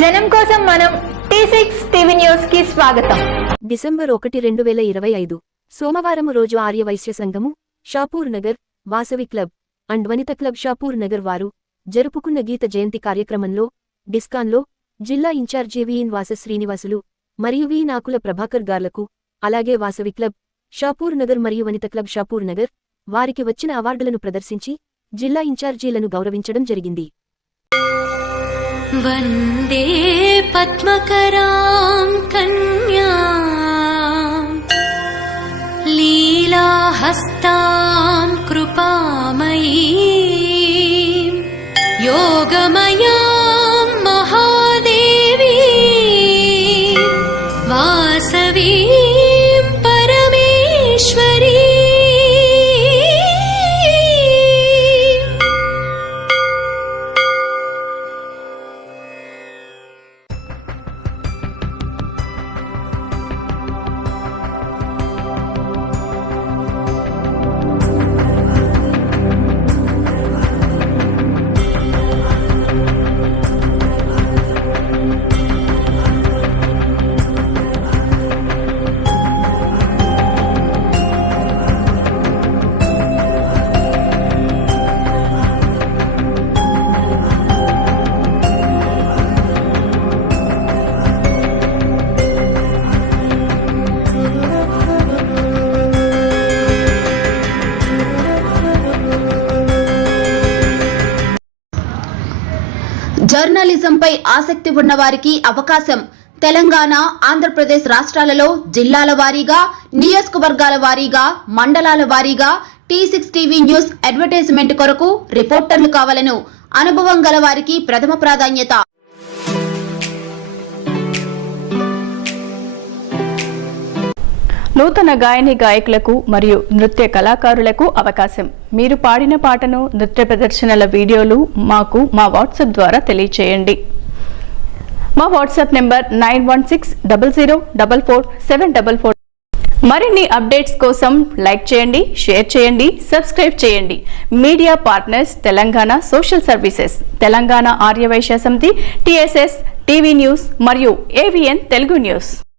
జనం కోసం మనం T6 టీవీ న్యూస్ కి స్వాగతం. డిసెంబర్ 1, 2025 సోమవారం రోజు ఆర్యవైశ్య సంఘము Shapur Nagar Vasavi club and Vanitha club Shapur Nagar వారు జరుపుకున్న గీత జయంతి కార్యక్రమంలో డిస్కాన్లో జిల్లా ఇన్ఛార్జి విఎన్ వాస శ్రీనివాసులు మరియు వి నాకుల ప్రభాకర్ గార్లకు, అలాగే వాసవి క్లబ్ షాపూర్ నగర్ మరియు వనిత క్లబ్ షాపూర్ నగర్ వారికి వచ్చిన అవార్డులను ప్రదర్శించి జిల్లా ఇన్ఛార్జీలను గౌరవించడం జరిగింది. వందే పద్మకరాం కన్యాం లీలాహస్తాం కృపామయీం యోగమయాం మహాదేవీం వాసవీం పరమేశ్వరీ జర్నలిజంపై ఆసక్తి ఉన్న వారికి అవకాశం. తెలంగాణ, ఆంధ్రప్రదేశ్ రాష్ట్రాలలో జిల్లాల వారీగా, నియోజకవర్గాల వారీగా, మండలాల వారీగా T6 టీవీ న్యూస్ అడ్వర్టైజ్మెంట్ కొరకు రిపోర్టర్లు కావాలను. అనుభవం గల వారికి ప్రథమ ప్రాధాన్యత. నూతన గాయని గాయకులకు మరియు నృత్య కళాకారులకు అవకాశం. మీరు పాడిన పాటను, నృత్య ప్రదర్శనల వీడియోలు మాకు మా వాట్సాప్ ద్వారా తెలియచేయండి. మా వాట్సాప్ నెంబర్ 9160044744. మరిన్ని అప్డేట్స్ కోసం లైక్ చేయండి, షేర్ చేయండి, సబ్స్క్రైబ్ చేయండి. Media partners Telangana social services, Telangana ఆర్యవైశ్య సమితి, TSS టీవీ న్యూస్ మరియు AVN తెలుగు న్యూస్.